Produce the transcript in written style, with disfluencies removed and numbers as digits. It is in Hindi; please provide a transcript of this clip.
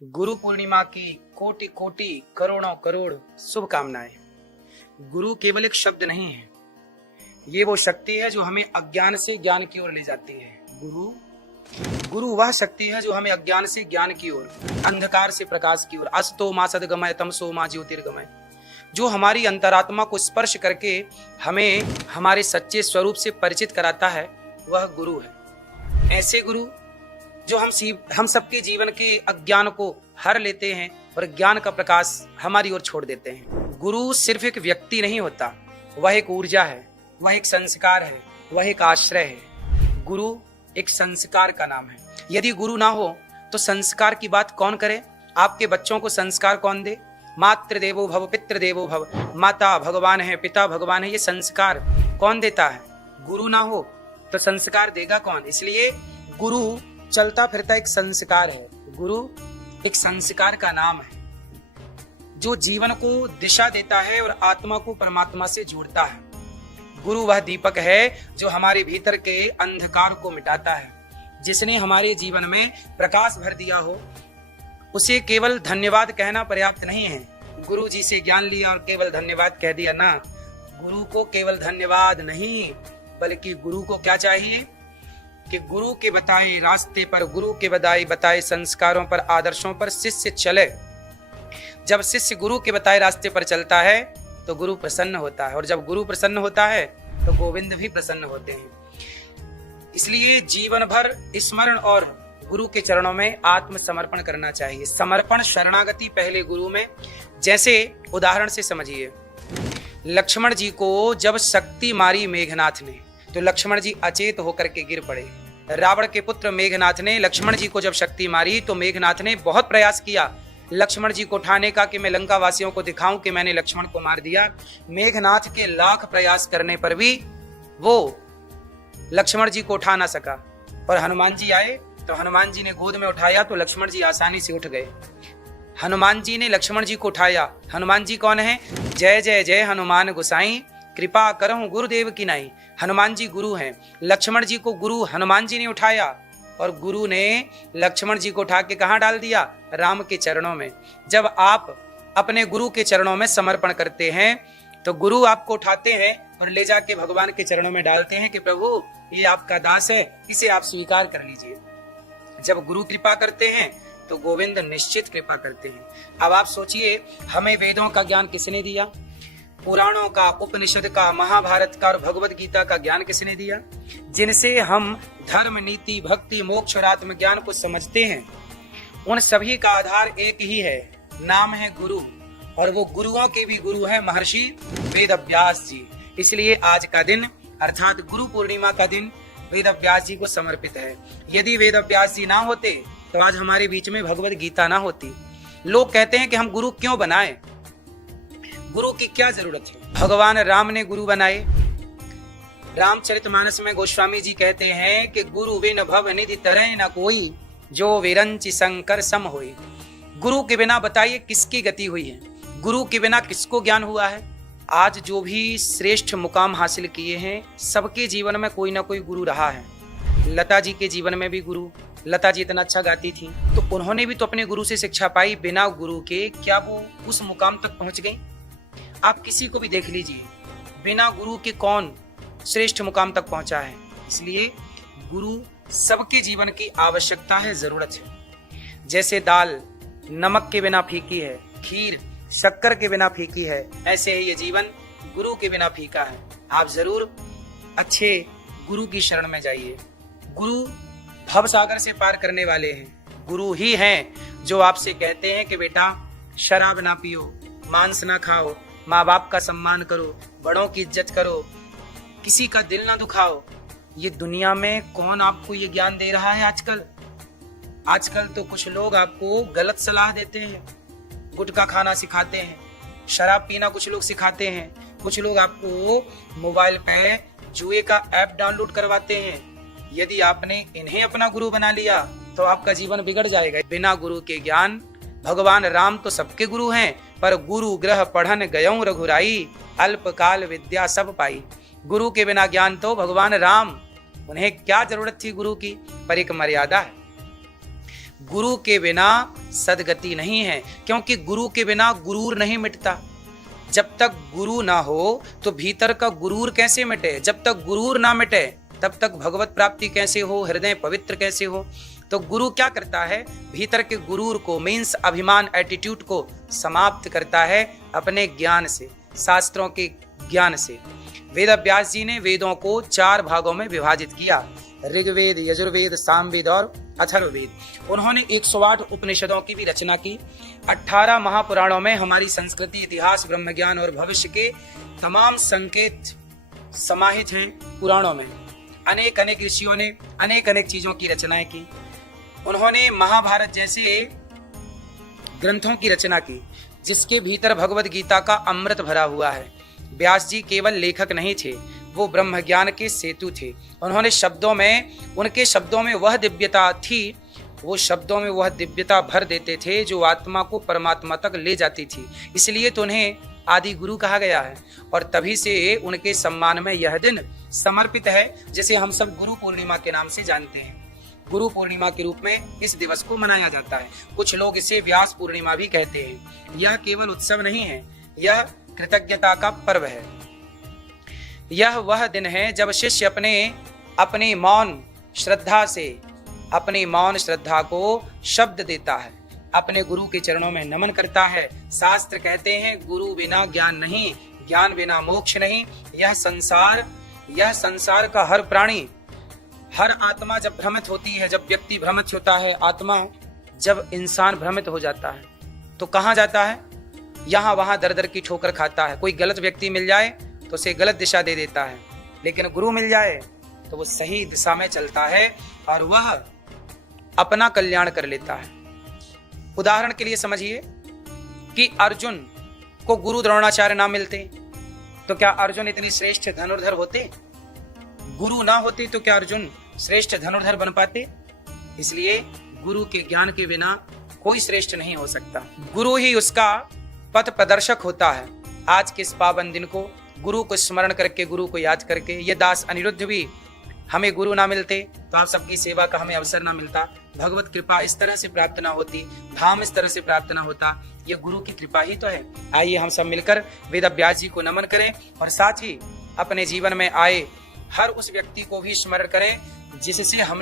गुरु पूर्णिमा की कोटि कोटि करोड़ों करोड़ शुभकामनाएं। गुरु केवल एक शब्द नहीं है, ये वो शक्ति है जो हमें अज्ञान से ज्ञान की ओर ले जाती है। गुरु वह शक्ति है जो हमें अज्ञान से ज्ञान की ओर, अंधकार से प्रकाश की ओर, अस्तो मा सद्गमय तमसो मा ज्योतिर्गमय, जो हमारी अंतरात्मा को स्पर्श करके हमें हमारे सच्चे स्वरूप से परिचित कराता है, वह गुरु है। ऐसे गुरु जो हम सबके जीवन के अज्ञान को हर लेते हैं और ज्ञान का प्रकाश हमारी ओर छोड़ देते हैं। गुरु सिर्फ एक व्यक्ति नहीं होता, वह एक ऊर्जा है, वह एक संस्कार है, वह एक आश्रय है। गुरु एक संस्कार का नाम है। यदि गुरु ना हो तो संस्कार की बात कौन करे? आपके बच्चों को संस्कार कौन दे? मातृ देवो भव, पितृ देवो भव, माता भगवान है, पिता भगवान है, ये संस्कार कौन देता है? गुरु ना हो तो संस्कार देगा कौन? इसलिए गुरु चलता फिरता एक संस्कार है। गुरु एक संस्कार का नाम है जो जीवन को दिशा देता है और आत्मा को परमात्मा से जोड़ता है। गुरु वह दीपक है जो हमारे भीतर के अंधकार को मिटाता है। जिसने हमारे जीवन में प्रकाश भर दिया हो, उसे केवल धन्यवाद कहना पर्याप्त नहीं है। गुरु जी से ज्ञान लिया और केवल धन्यवाद कह दिया ना, गुरु को केवल धन्यवाद नहीं, बल्कि गुरु को क्या चाहिए कि गुरु के बताए रास्ते पर, गुरु के बताए संस्कारों पर, आदर्शों पर शिष्य चले। जब शिष्य गुरु के बताए रास्ते पर चलता है तो गुरु प्रसन्न होता है, और जब गुरु प्रसन्न होता है तो गोविंद भी प्रसन्न होते हैं। इसलिए जीवन भर स्मरण और गुरु के चरणों में आत्मसमर्पण करना चाहिए। समर्पण, शरणागति पहले गुरु में। जैसे उदाहरण से समझिए, लक्ष्मण जी को जब शक्ति मारी मेघनाथ ने तो लक्ष्मण जी अचेत होकर के गिर पड़े। रावण के पुत्र मेघनाथ ने लक्ष्मण जी को जब शक्ति मारी तो मेघनाथ ने बहुत प्रयास किया लक्ष्मण जी को उठाने का, कि मैं लंका वासियों को दिखाऊं कि मैंने लक्ष्मण को मार दिया। मेघनाथ के लाख प्रयास करने पर भी वो लक्ष्मण जी को उठा ना सका, और हनुमान जी आए तो हनुमान जी ने गोद में उठाया तो लक्ष्मण जी आसानी से उठ गए। हनुमान जी ने लक्ष्मण जी को उठाया। हनुमान जी कौन है? जय जय जय हनुमान गोसाई, कृपा करहूं गुरुदेव की नाई। हनुमान जी गुरु हैं। लक्ष्मण जी को गुरु हनुमान जी ने उठाया, और गुरु ने लक्ष्मण जी को उठा के कहां डाल दिया? राम के चरणों में। जब आप अपने गुरु के चरणों में समर्पण करते हैं तो गुरु आपको उठाते हैं और ले जाके भगवान के चरणों में डालते हैं कि प्रभु ये आपका दास है, इसे आप स्वीकार कर लीजिए। जब गुरु कृपा करते हैं तो गोविंद निश्चित कृपा करते हैं। अब आप सोचिए, हमें वेदों का ज्ञान किसने दिया? पुराणों का, उपनिषद का, महाभारत का और भगवत गीता का ज्ञान किसने दिया? जिनसे हम धर्म, नीति, भक्ति, मोक्ष और आत्मज्ञान को समझते हैं, उन सभी का आधार एक ही है, नाम है गुरु। और वो गुरुओं के भी गुरु हैं महर्षि वेद व्यास जी। इसलिए आज का दिन अर्थात गुरु पूर्णिमा का दिन वेद व्यास जी को समर्पित है। यदि वेद व्यास जी ना होते तो आज हमारे बीच में भगवत गीता ना होती। लोग कहते हैं कि हम गुरु क्यों बनाए, गुरु की क्या जरूरत है? भगवान राम ने गुरु बनाए। रामचरितमानस में गोस्वामी जी कहते हैं कि गुरु बिन भव निधि तरह न कोई, जो विरंचि शंकर सम होई। गुरु के बिना बताइए किसकी गति हुई है? गुरु के बिना किसको ज्ञान हुआ है? आज जो भी श्रेष्ठ मुकाम हासिल किए हैं, सबके जीवन में कोई ना कोई गुरु रहा है। लता जी के जीवन में भी गुरु, लता जी इतना अच्छा गाती थी तो उन्होंने भी तो अपने गुरु से शिक्षा पाई। बिना गुरु के क्या वो उस मुकाम तक पहुंच गई? आप किसी को भी देख लीजिए, बिना गुरु के कौन श्रेष्ठ मुकाम तक पहुंचा है। इसलिए गुरु सबके जीवन की आवश्यकता है, जरूरत है। जैसे दाल नमक के बिना फीकी है, खीर शक्कर के बिना फीकी है, ऐसे ही ये जीवन गुरु के बिना फीका है। आप जरूर अच्छे गुरु की शरण में जाइए। गुरु भव सागर से पार करने वाले हैं। गुरु ही हैं जो आपसे कहते हैं कि बेटा शराब ना पियो, मांस ना खाओ, माँ बाप का सम्मान करो, बड़ों की इज्जत करो, किसी का दिल ना दुखाओ। ये दुनिया में कौन आपको ये ज्ञान दे रहा है आजकल? आजकल तो कुछ लोग आपको गलत सलाह देते हैं, गुटखा खाना सिखाते हैं, शराब पीना कुछ लोग सिखाते हैं, कुछ लोग आपको मोबाइल पे जुए का ऐप डाउनलोड करवाते हैं। यदि आपने इन्हें अपना गुरु बना लिया तो आपका जीवन बिगड़ जाएगा। बिना गुरु के ज्ञान, भगवान राम तो सबके गुरु हैं, पर गुरु ग्रह पढ़न गयऊं रघुराई, अल्पकाल विद्या सब पाई। गुरु के बिना ज्ञान तो भगवान राम, उन्हें क्या जरूरत थी गुरु की? पर एक मर्यादा है। गुरु के बिना सदगति नहीं है, क्योंकि गुरु के बिना गुरूर नहीं मिटता। जब तक गुरु ना हो तो भीतर का गुरूर कैसे मिटे? जब तक गुरूर ना मिटे तब तक भगवत प्राप्ति कैसे हो, हृदय पवित्र कैसे हो? तो गुरु क्या करता है? भीतर के गुरूर को, मीन्स अभिमान, एटीट्यूड को समाप्त करता है अपने ज्ञान से, शास्त्रों के ज्ञान से। वेद व्यास जी ने वेदों को 4 भागों में विभाजित किया, ऋग्वेद, यजुर्वेद, सामवेद और अथर्ववेद। उन्होंने 108 उपनिषदों की भी रचना की। 18 महापुराणों में हमारी संस्कृति, इतिहास, ब्रह्म ज्ञान और भविष्य के तमाम संकेत समाहित हैं पुराणों में। अनेक अनेक ऋषियों ने अनेक अनेक चीजों की रचनाएं की। उन्होंने महाभारत जैसे ग्रंथों की रचना की, जिसके भीतर भगवत गीता का अमृत भरा हुआ है। व्यास जी केवल लेखक नहीं थे, वो ब्रह्म ज्ञान के सेतु थे। उन्होंने शब्दों में, उनके शब्दों में वह दिव्यता थी, वो शब्दों में वह दिव्यता भर देते थे जो आत्मा को परमात्मा तक ले जाती थी। इसलिए तो उन्हें आदि गुरु कहा गया है, और तभी से उनके सम्मान में यह दिन समर्पित है, जिसे हम सब गुरु पूर्णिमा के नाम से जानते हैं। गुरु पूर्णिमा के रूप में इस दिवस को मनाया जाता है। कुछ लोग इसे व्यास पूर्णिमा भी कहते हैं। यह केवल उत्सव नहीं है, यह कृतज्ञता का पर्व है। यह वह दिन है जब शिष्य अपनी मौन श्रद्धा को शब्द देता है, अपने गुरु के चरणों में नमन करता है। शास्त्र कहते हैं गुरु बिना ज्ञान नहीं, ज्ञान बिना मोक्ष नहीं। यह संसार का हर प्राणी, हर आत्मा जब भ्रमित होती है, जब व्यक्ति भ्रमित होता है, आत्मा जब इंसान भ्रमित हो जाता है तो कहाँ जाता है? यहाँ वहां दर दर की ठोकर खाता है। कोई गलत व्यक्ति मिल जाए तो उसे गलत दिशा दे देता है, लेकिन गुरु मिल जाए तो वो सही दिशा में चलता है और वह अपना कल्याण कर लेता है। उदाहरण के लिए समझिए कि अर्जुन को गुरु द्रोणाचार्य ना मिलते तो क्या अर्जुन इतनी श्रेष्ठ धनुर्धर होते? गुरु ना होते तो क्या अर्जुन श्रेष्ठ धनुर्धर बन पाते? इसलिए गुरु के ज्ञान के बिना कोई श्रेष्ठ नहीं हो सकता। गुरु ही उसका पथ प्रदर्शक होता है। आज के इस पावन दिन को गुरु को स्मरण करके, गुरु को याद करके, ये दास अनिरुद्ध भी हमें गुरु ना मिलते तो आप सबकी सेवा का हमें अवसर ना मिलता, भगवत कृपा इस तरह से प्राप्त ना होती, धाम इस तरह से प्राप्त ना होता। ये गुरु की कृपा ही तो है। आइए हम सब मिलकर वेद व्यास जी को नमन करें और साथ ही अपने जीवन में आए हर उस व्यक्ति को भी स्मरण करें जिससे हमने